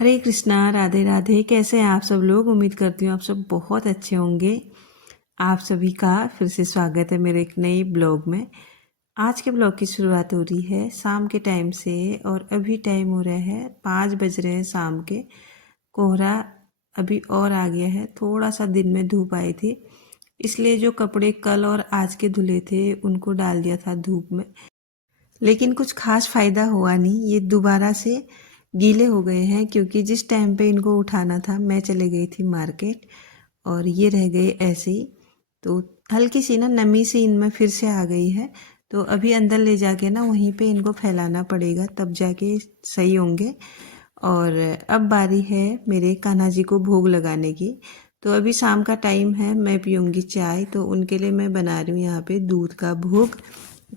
हरे कृष्णा, राधे राधे। कैसे हैं आप सब लोग? उम्मीद करती हूँ आप सब बहुत अच्छे होंगे। आप सभी का फिर से स्वागत है मेरे एक नए ब्लॉग में। आज के ब्लॉग की शुरुआत हो रही है शाम के टाइम से और अभी टाइम हो रहा है 5 बज रहे हैं शाम के। कोहरा अभी और आ गया है, थोड़ा सा दिन में धूप आई थी, इसलिए जो कपड़े कल और आज के धुले थे उनको डाल दिया था धूप में। लेकिन कुछ खास फ़ायदा हुआ नहीं, ये दोबारा से गीले हो गए हैं क्योंकि जिस टाइम पे इनको उठाना था मैं चले गई थी मार्केट और ये रह गए ऐसे ही। तो हल्की सी ना नमी सी इनमें फिर से आ गई है, तो अभी अंदर ले जाके ना वहीं पे इनको फैलाना पड़ेगा, तब जाके सही होंगे। और अब बारी है मेरे कान्हा जी को भोग लगाने की। तो अभी शाम का टाइम है, मैं पीऊँगी चाय, तो उनके लिए मैं बना रही हूँ यहाँ पे दूध का भोग।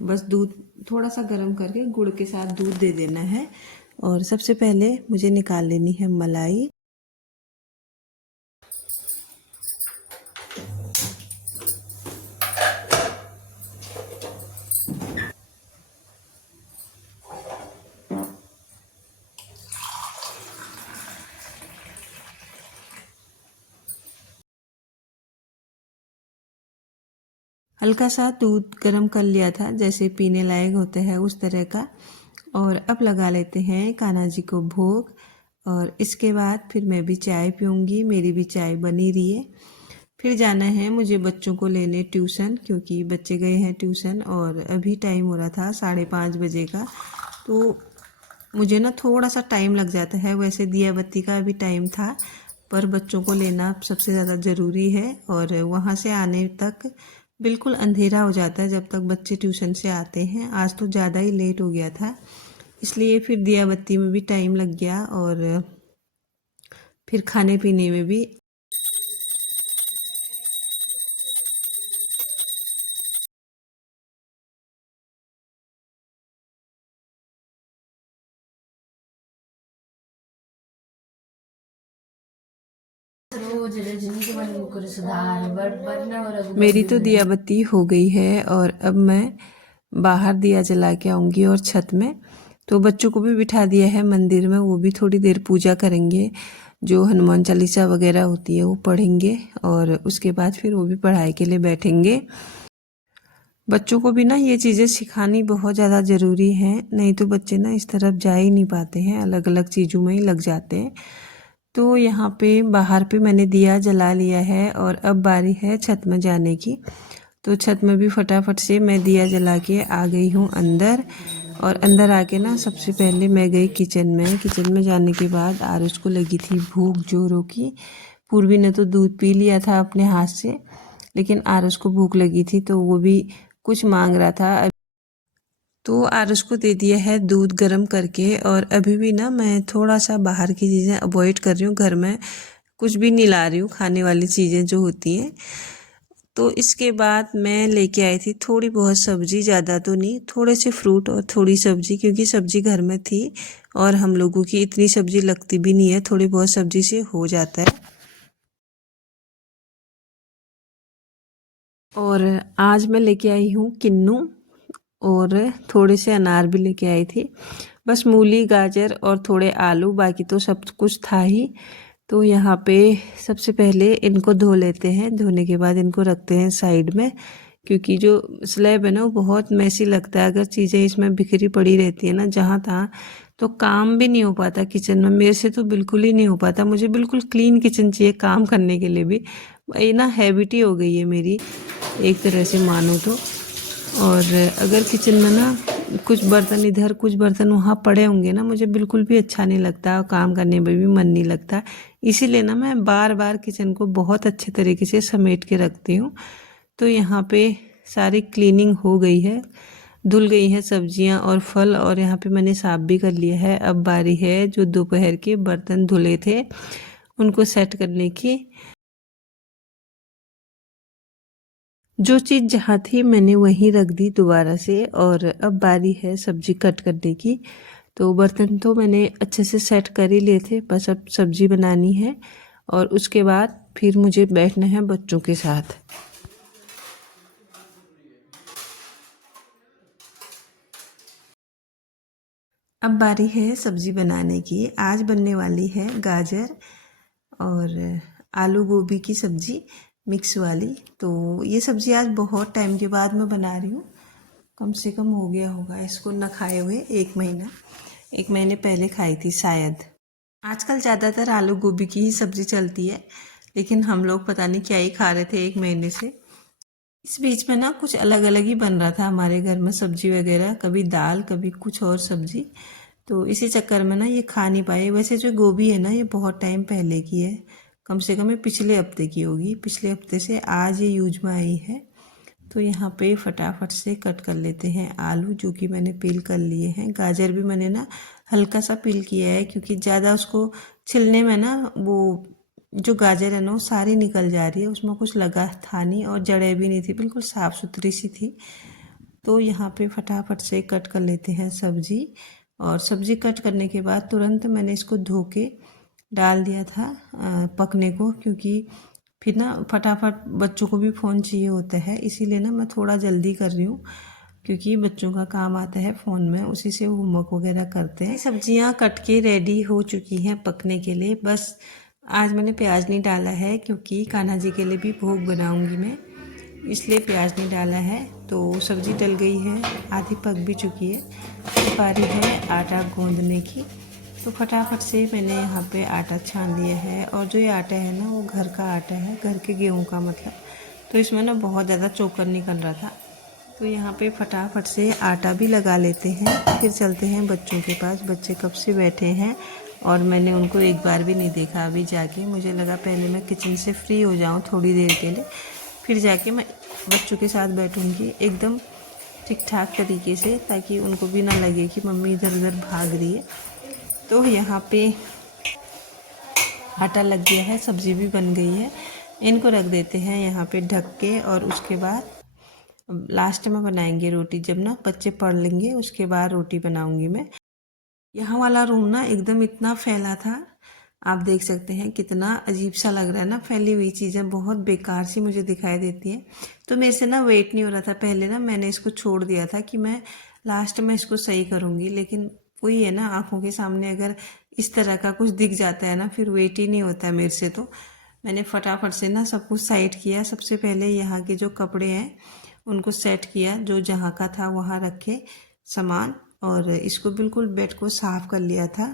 बस दूध थोड़ा सा गर्म करके गुड़ के साथ दूध दे देना है और सबसे पहले मुझे निकाल लेनी है मलाई। हल्का सा दूध गर्म कर लिया था, जैसे पीने लायक होता है उस तरह का। और अब लगा लेते हैं कान्हा जी को भोग और इसके बाद फिर मैं भी चाय पीऊँगी, मेरी भी चाय बनी रही है। फिर जाना है मुझे बच्चों को लेने ट्यूशन, क्योंकि बच्चे गए हैं ट्यूशन और अभी टाइम हो रहा था 5:30 बजे का। तो मुझे ना थोड़ा सा टाइम लग जाता है, वैसे दिया बत्ती का भी टाइम था, पर बच्चों को लेना सबसे ज़्यादा ज़रूरी है। और वहाँ से आने तक बिल्कुल अंधेरा हो जाता है जब तक बच्चे ट्यूशन से आते हैं। आज तो ज़्यादा ही लेट हो गया था, इसलिए फिर दिया बत्ती में भी टाइम लग गया और फिर खाने पीने में भी। मेरी तो दिया बत्ती हो गई है और अब मैं बाहर दिया जला के आऊँगी और छत में। तो बच्चों को भी बिठा दिया है मंदिर में, वो भी थोड़ी देर पूजा करेंगे, जो हनुमान चालीसा वगैरह होती है वो पढ़ेंगे और उसके बाद फिर वो भी पढ़ाई के लिए बैठेंगे। बच्चों को भी ना ये चीज़ें सिखानी बहुत ज़्यादा ज़रूरी है, नहीं तो बच्चे ना इस तरफ जा ही नहीं पाते हैं, अलग अलग चीज़ों में ही लग जाते हैं। तो यहाँ पे बाहर पे मैंने दिया जला लिया है और अब बारी है छत में जाने की। तो छत में भी फटाफट से मैं दिया जला के आ गई हूँ अंदर। और अंदर आके ना सबसे पहले मैं गई किचन में। किचन में जाने के बाद आरुष को लगी थी भूख जोरों की। पूर्वी ने तो दूध पी लिया था अपने हाथ से, लेकिन आरुष को भूख लगी थी तो वो भी कुछ मांग रहा था। तो आरुष को दे दिया है दूध गर्म करके और अभी भी ना मैं थोड़ा सा बाहर की चीज़ें अवॉइड कर रही हूँ, घर में कुछ भी नहीं ला रही हूँ, खाने वाली चीज़ें जो होती हैं। तो इसके बाद मैं लेके आई थी थोड़ी बहुत सब्जी, ज़्यादा तो नहीं, थोड़े से फ्रूट और थोड़ी सब्जी, क्योंकि सब्जी घर में थी और हम लोगों की इतनी सब्जी लगती भी नहीं है, थोड़ी बहुत सब्जी से हो जाता है। और आज मैं लेके आई हूँ किन्नू और थोड़े से अनार भी लेके आई थी। बस मूली, गाजर और थोड़े आलू, बाकी तो सब कुछ था ही। तो यहाँ पे सबसे पहले इनको धो लेते हैं, धोने के बाद इनको रखते हैं साइड में, क्योंकि जो स्लैब है ना वो बहुत मैसी लगता है, अगर चीज़ें इसमें बिखरी पड़ी रहती है ना जहाँ तहाँ, तो काम भी नहीं हो पाता किचन में। मेरे से तो बिल्कुल ही नहीं हो पाता, मुझे बिल्कुल क्लीन किचन चाहिए काम करने के लिए भी। ये ना हैबिट ही हो गई है मेरी एक तरह से मानो तो। और अगर किचन में ना कुछ बर्तन इधर कुछ बर्तन वहाँ पड़े होंगे ना, मुझे बिल्कुल भी अच्छा नहीं लगता और काम करने में भी मन नहीं लगता। इसीलिए ना मैं बार बार किचन को बहुत अच्छे तरीके से समेट के रखती हूँ। तो यहाँ पे सारी क्लीनिंग हो गई है, धुल गई हैं सब्जियाँ और फल, और यहाँ पे मैंने साफ भी कर लिया है। अब बारी है जो दोपहर के बर्तन धुले थे उनको सेट करने की। जो चीज़ जहाँ थी मैंने वहीं रख दी दोबारा से, और अब बारी है सब्जी कट करने की। तो बर्तन तो मैंने अच्छे से सेट कर ही लिए थे, बस अब सब्जी बनानी है और उसके बाद फिर मुझे बैठना है बच्चों के साथ। अब बारी है सब्ज़ी बनाने की। आज बनने वाली है गाजर और आलू गोभी की सब्ज़ी मिक्स वाली। तो ये सब्ज़ी आज बहुत टाइम के बाद मैं बना रही हूँ। कम से कम हो गया होगा इसको न खाए हुए 1 महीना। 1 महीने पहले खाई थी शायद। आजकल ज़्यादातर आलू गोभी की ही सब्ज़ी चलती है, लेकिन हम लोग पता नहीं क्या ही खा रहे थे 1 महीने से। इस बीच में ना कुछ अलग अलग ही बन रहा था हमारे घर में सब्जी वगैरह, कभी दाल कभी कुछ और सब्जी। तो इसी चक्कर में ना ये खा नहीं पाए। वैसे जो गोभी है ना ये बहुत टाइम पहले की है, कम से कम ये पिछले हफ्ते की होगी। पिछले हफ्ते से आज ये यूज में आई है। तो यहाँ पे फटाफट से कट कर लेते हैं आलू, जो कि मैंने पील कर लिए हैं। गाजर भी मैंने ना हल्का सा पील किया है, क्योंकि ज़्यादा उसको छिलने में ना वो जो गाजर है ना वो सारी निकल जा रही है। उसमें कुछ लगा था नहीं और जड़ें भी नहीं थी, बिल्कुल साफ़ सुथरी सी थी। तो यहाँ पे फटाफट से कट कर लेते हैं सब्जी। और सब्जी कट करने के बाद तुरंत मैंने इसको धो के डाल दिया था पकने को, क्योंकि फिर ना फटाफट बच्चों को भी फ़ोन चाहिए होता है, इसीलिए ना मैं थोड़ा जल्दी कर रही हूँ, क्योंकि बच्चों का काम आता है फ़ोन में, उसी से होमवर्क वगैरह करते हैं। सब्जियाँ कट के रेडी हो चुकी हैं पकने के लिए। बस आज मैंने प्याज नहीं डाला है, क्योंकि कान्हा जी के लिए भी भोग बनाऊंगी मैं, इसलिए प्याज नहीं डाला है। तो सब्ज़ी डल गई है, आधी पक भी चुकी है। बारी है आटा गूंदने की। तो फटाफट से मैंने यहाँ पे आटा छान लिया है। और जो ये आटा है ना वो घर का आटा है, घर के गेहूँ का मतलब। तो इसमें ना बहुत ज़्यादा चोकर निकल रहा था। तो यहाँ पे फटाफट से आटा भी लगा लेते हैं, फिर चलते हैं बच्चों के पास। बच्चे कब से बैठे हैं और मैंने उनको एक बार भी नहीं देखा अभी जाके। मुझे लगा पहले मैं किचन से फ्री हो जाऊँ थोड़ी देर के लिए, फिर जाके मैं बच्चों के साथ बैठूँगी एकदम ठीक ठाक तरीके से, ताकि उनको भी ना लगे कि मम्मी इधर उधर भाग रही है। तो यहाँ पे आटा लग गया है, सब्ज़ी भी बन गई है। इनको रख देते हैं यहाँ पे ढक के, और उसके बाद लास्ट में बनाएंगे रोटी। जब ना बच्चे पढ़ लेंगे उसके बाद रोटी बनाऊंगी मैं। यहाँ वाला रूम ना एकदम इतना फैला था, आप देख सकते हैं कितना अजीब सा लग रहा है ना। फैली हुई चीज़ें बहुत बेकार सी मुझे दिखाई देती हैं। तो मेरे से ना वेट नहीं हो रहा था। पहले ना मैंने इसको छोड़ दिया था कि मैं लास्ट में इसको सही करूँगी, लेकिन वही है ना, आंखों के सामने अगर इस तरह का कुछ दिख जाता है ना, फिर वेट ही नहीं होता है मेरे से। तो मैंने फटाफट से ना सब कुछ साइड किया। सबसे पहले यहाँ के जो कपड़े हैं उनको सेट किया, जो जहाँ का था वहाँ रखे सामान, और इसको बिल्कुल बेड को साफ कर लिया था।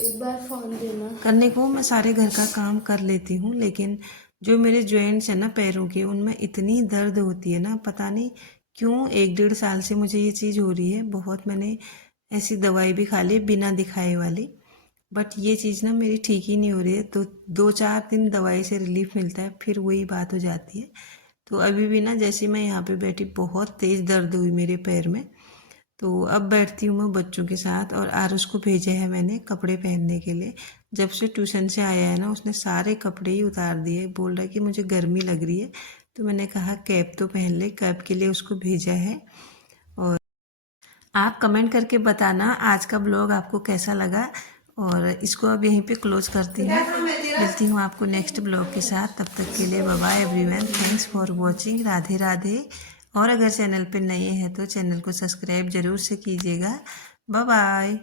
एक बार फोन देना। करने को मैं सारे घर का काम कर लेती हूँ, लेकिन जो मेरे जॉइंट्स हैं ना पैरों के, उनमें इतनी दर्द होती है ना, पता नहीं क्यों। 1-1.5 साल से मुझे ये चीज़ हो रही है। बहुत मैंने ऐसी दवाई भी खा ली बिना दिखाए वाली, बट ये चीज़ ना मेरी ठीक ही नहीं हो रही है। तो 2-4 दिन दवाई से रिलीफ मिलता है, फिर वही बात हो जाती है। तो अभी भी ना जैसे मैं यहाँ पे बैठी, बहुत तेज़ दर्द हुई मेरे पैर में। तो अब बैठती हूँ मैं बच्चों के साथ। और आरुष को भेजा है मैंने कपड़े पहनने के लिए। जब से ट्यूशन से आया है ना, उसने सारे कपड़े ही उतार दिए। बोल रहा है कि मुझे गर्मी लग रही है। तो मैंने कहा कैप तो पहन ले, कैप के लिए उसको भेजा है। और आप कमेंट करके बताना आज का ब्लॉग आपको कैसा लगा। और इसको अब यहीं पे क्लोज करती हूँ। मिलती हूँ आपको नेक्स्ट ब्लॉग के साथ। तब तक के लिए bye bye everyone. Thanks for watching. Radhe Radhe. और अगर चैनल पे नए हैं तो चैनल को सब्सक्राइब जरूर से कीजिएगा। Bye bye.